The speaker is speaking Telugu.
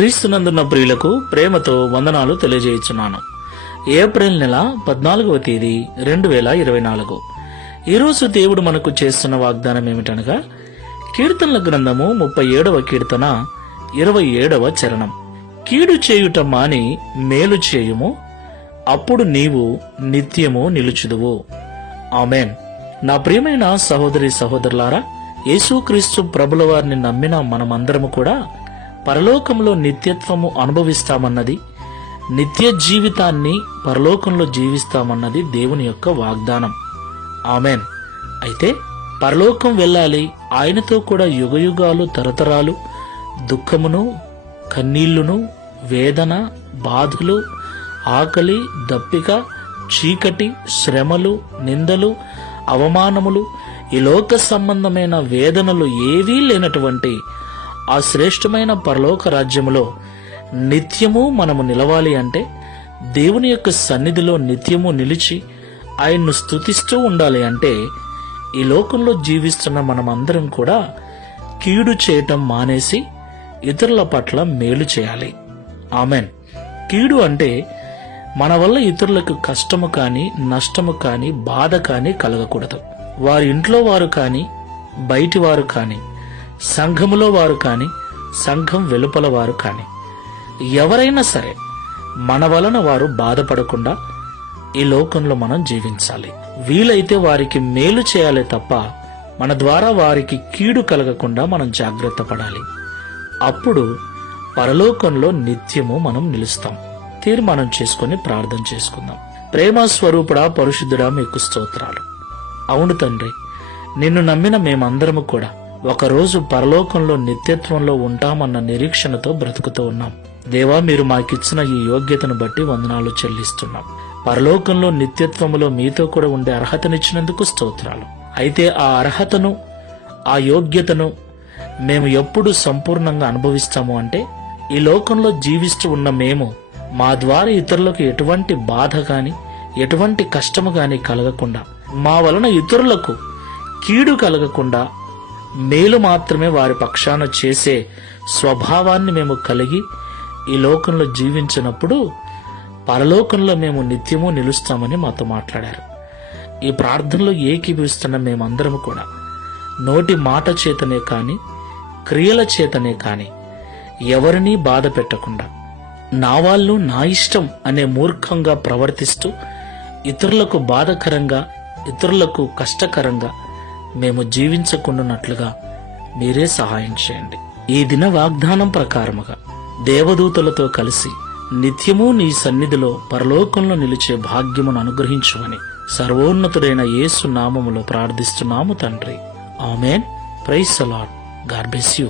క్రీస్తునందున్న ప్రియులకు ప్రేమతో వందనాలు తెలియజేయుచున్నాను. ఏప్రిల్ నెల 14వ తేదీ 2024. ఈరోజు దేవుడు మనకు చేస్తున్న వాగ్దానం ఏమిటనగా, కీర్తనల గ్రంథము 37వ కీర్తన 27వ చరణం. కీడు చేయుట మాని మేలు చేయుము, అప్పుడు నీవు నిత్యము నిలుచుదువు. ఆమేన్. నా ప్రియమైన సహోదరి సహోదరులారా, యేసుక్రీస్తు ప్రభుల వారిని నమ్మిన మనమందరము కూడా పరలోకంలో నిత్యత్వము అనుభవిస్తామన్నది, నిత్య జీవితాన్ని పరలోకంలో జీవిస్తామన్నది దేవుని యొక్క వాగ్దానం. ఆమేన్. అయితే పరలోకం వెళ్ళాలి, ఆయనతో కూడా యుగయుగాలు తరతరాలు దుఃఖమును, కన్నీళ్లును, వేదన, బాధలు, ఆకలి, దప్పిక, చీకటి, శ్రమలు, నిందలు, అవమానములు, ఈ లోక సంబంధమైన వేదనలు ఏవీ లేనటువంటి ఆ శ్రేష్టమైన పరలోక రాజ్యములో నిత్యము మనము నిలవాలి అంటే, దేవుని యొక్క సన్నిధిలో నిత్యము నిలిచి ఆయన్ను స్తుతిస్తూ ఉండాలి అంటే, ఈ లోకంలో జీవిస్తున్న మనమందరం కూడా కీడు చేయటం మానేసి ఇతరుల పట్ల మేలు చేయాలి. ఆమెన్. కీడు అంటే మన వల్ల ఇతరులకు కష్టము కానీ, నష్టము కానీ, బాధ కానీ కలగకూడదు. వారి ఇంట్లో వారు కానీ, బయటి వారు కానీ, సంఘములో వారు కానీ, సంఘం వెలుపల వారు కానీ, ఎవరైనా సరే మన వలన వారు బాధపడకుండా ఈ లోకంలో మనం జీవించాలి. వీలైతే వారికి మేలు చేయాలి తప్ప మన ద్వారా వారికి కీడు కలగకుండా మనం జాగ్రత్త పడాలి. అప్పుడు పరలోకంలో నిత్యము మనం నిలుస్తాం. తీర్మానం చేసుకుని ప్రార్థన చేసుకుందాం. ప్రేమ స్వరూపుడా, పరిశుద్ధుడా, మీకు స్తోత్రాలు. అవును తండ్రి, నిన్ను నమ్మిన మేమందరము కూడా ఒకరోజు పరలోకంలో నిత్యత్వంలో ఉంటామన్న నిరీక్షణతో బ్రతుకుతూ ఉన్నాం. దేవా, మీరు మాకిచ్చిన ఈ యోగ్యతను బట్టి వందనాలు చెల్లిస్తున్నాం. పరలోకంలో నిత్యత్వములో మీతో కూడా ఉండే అర్హతనిచ్చినందుకు స్తోత్రాలు. అయితే ఆ అర్హతను, ఆ యోగ్యతను మేము ఎప్పుడు సంపూర్ణంగా అనుభవిస్తాము అంటే, ఈ లోకంలో జీవిస్తూ ఉన్న మేము మా ద్వారా ఇతరులకు ఎటువంటి బాధ గాని, ఎటువంటి కష్టము గాని కలగకుండా, మా వలన ఇతరులకు కీడు కలగకుండా మేలు మాత్రమే వారి పక్షాన చేసే స్వభావాన్ని మేము కలిగి ఈ లోకంలో జీవించినప్పుడు పరలోకంలో మేము నిత్యము నిలుస్తామని మాతో మాట్లాడారు. ఈ ప్రార్థనలో ఏకీభవిస్తున్న మేమందరము కూడా నోటి మాట చేతనే కాని, క్రియల చేతనే కాని ఎవరినీ బాధ పెట్టకుండా, నా వాళ్ళు నా ఇష్టం అనే మూర్ఖంగా ప్రవర్తిస్తూ ఇతరులకు బాధకరంగా, ఇతరులకు కష్టకరంగా మేము జీవించకుండానట్లుగా మీరే సహాయం చేయండి. ఈ దిన వాగ్దానం ప్రకారముగా దేవదూతలతో కలిసి నిత్యము నీ సన్నిధిలో పరలోకంలో నిలిచే భాగ్యమును అనుగ్రహించుమని సర్వోన్నతుడైన యేసు నామములో ప్రార్థిస్తున్నాము తండ్రి. Amen. Praise the Lord. God bless you.